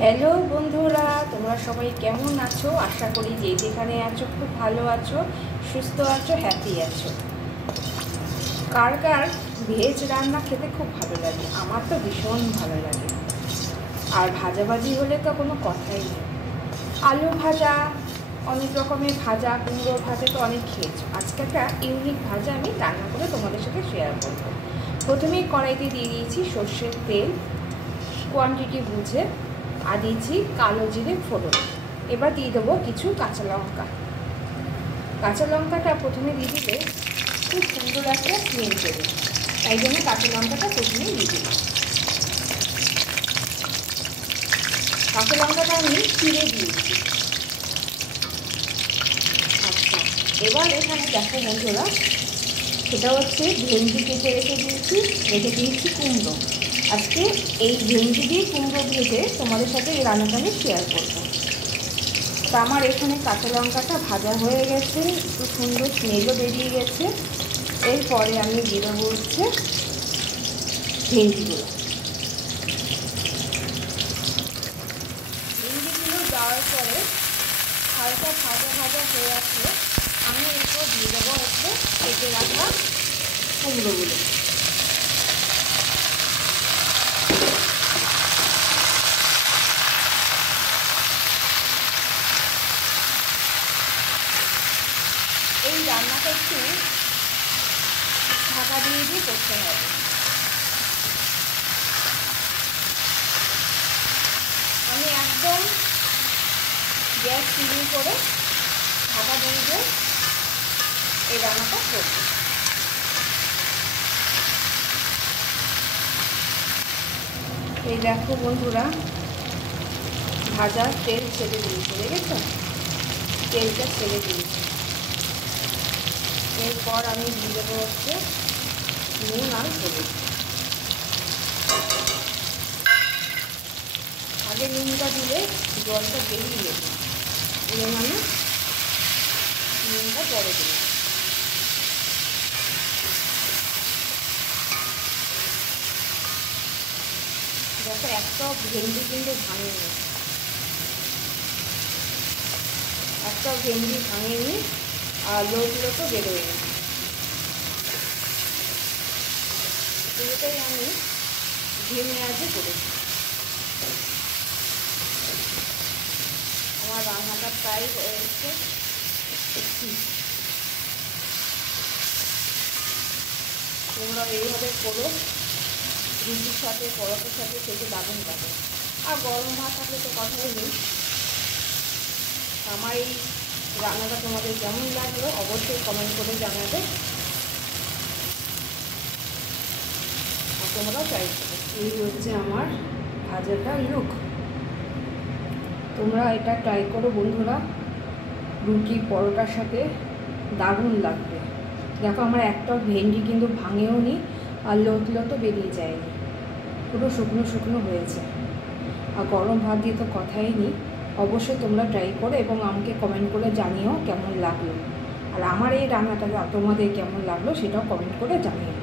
Hello বন্ধুরা, তোমরা সবাই কেমন আছো? আশা করি যে যেখানে আছো খুব ভালো আছো, সুস্থ আছো, হ্যাপি আছো। কার কার ভেজ রান্না খেতে খুব ভালো লাগে? আমার তো ভীষণ ভালো লাগে। আর ভাজাভাজি হলে তো কোনো কথাই নেই। আলু ভাজা, অনেক রকমের ভাজা, কুমড়ো ভাজা তো অনেক খেয়েছো। আজকে একটা ইউনিক ভাজা আমি রান্না করে তোমাদের সাথে শেয়ার করবো। প্রথমেই কড়াইতে দিয়ে দিয়েছি সর্ষের তেল, কোয়ান্টিটি বুঝে, আর দিয়েছি কালো জিরে ফোড়ন। এবার দিয়ে দেবো কিছু কাঁচা লঙ্কা। কাঁচা লঙ্কাটা প্রথমে দিয়ে দিলে খুব সুন্দর একটা স্মেল দেবে, তাই জন্য কাঁচা লঙ্কাটা প্রথমেই দিয়ে দিলাম। কাঁচা লঙ্কাটা আমি চিড়ে দিয়েছি। আচ্ছা, এবার এখানে দেখো বন্ধুরা, সেটা হচ্ছে ভেন্ডি কেটে রেখে দিয়েছি কুমড়ো। আজকে এই ভেন্ডি দিয়ে কুমড়ো ভেজে তোমাদের সাথে এই রান্নাটা আমি শেয়ার করবো। তা আমার এখানে কাঁচা লঙ্কাটা ভাজা হয়ে গেছে, একটু সুন্দর স্মেলও বেরিয়ে গেছে। এরপরে আমি দিয়ে দেবো হচ্ছে ভেন্ডিগুলো। ভেন্ডিগুলো দেওয়ার পরে হালকা ভাজা ভাজা হয়ে আসলে আমি এরপর দিয়ে দেবো হচ্ছে কেটে রাখা কুমড়োগুলো। এই রান্নাটা একটু ঢাকা দিয়ে করতে হবে। আমি একদম গ্যাস সিলিং করে ঢাকা দিয়ে এই রান্নাটা করব। এই দেখো বন্ধুরা, ভাজা তেল ছেড়ে দিয়েছে, দেখেছো? তেলটা ছেড়ে দিয়েছে। এরপর আমি দিয়ে দেবো হচ্ছে নুন আর হলুদ। আগে নুনটা দিলে জলটা বেরিয়ে যেত, এবং আমি নুনটা পরে দিলাম। দেখো, একটা ভেন্ডি কিন্তু ভাঙেনি, একটা ভেন্ডি ভাঙেনি, আর লোকগুলো তো বেরোয়নি। পুরোটাই আমি ঘি মেয়াজে করেছি। আমার রান্নাটা প্রায় হয়েছে। তোমরা এইভাবে করো, রুটির সাথে, পরোটার সাথে খেতে দারুণ লাগে। আর গরম ভাত থাকলে তো কথাই নেই। আমার এই রান্নাটা তোমাদের কেমন লাগলো অবশ্যই কমেন্ট করে জানাবে, আর তোমরাও ট্রাই করো। এই হচ্ছে আমার ভাজাটা লুক। তোমরা এটা ট্রাই করো বন্ধুরা, রুটি পরোটার সাথে দারুণ লাগবে। দেখো, আমার একটা ভেন্ডি কিন্তু ভাঙেও নি, আর লতও বেরিয়ে যায়নি, পুরো শুকনো শুকনো হয়েছে। আর গরম ভাত দিয়ে তো কথাই নেই। অবশ্যই তোমরা ট্রাই করো এবং আমাকে কমেন্ট করে জানিও কেমন লাগলো। আর আমার এই রান্নাটা তোমাদের কেমন লাগলো সেটাও কমেন্ট করে জানিও।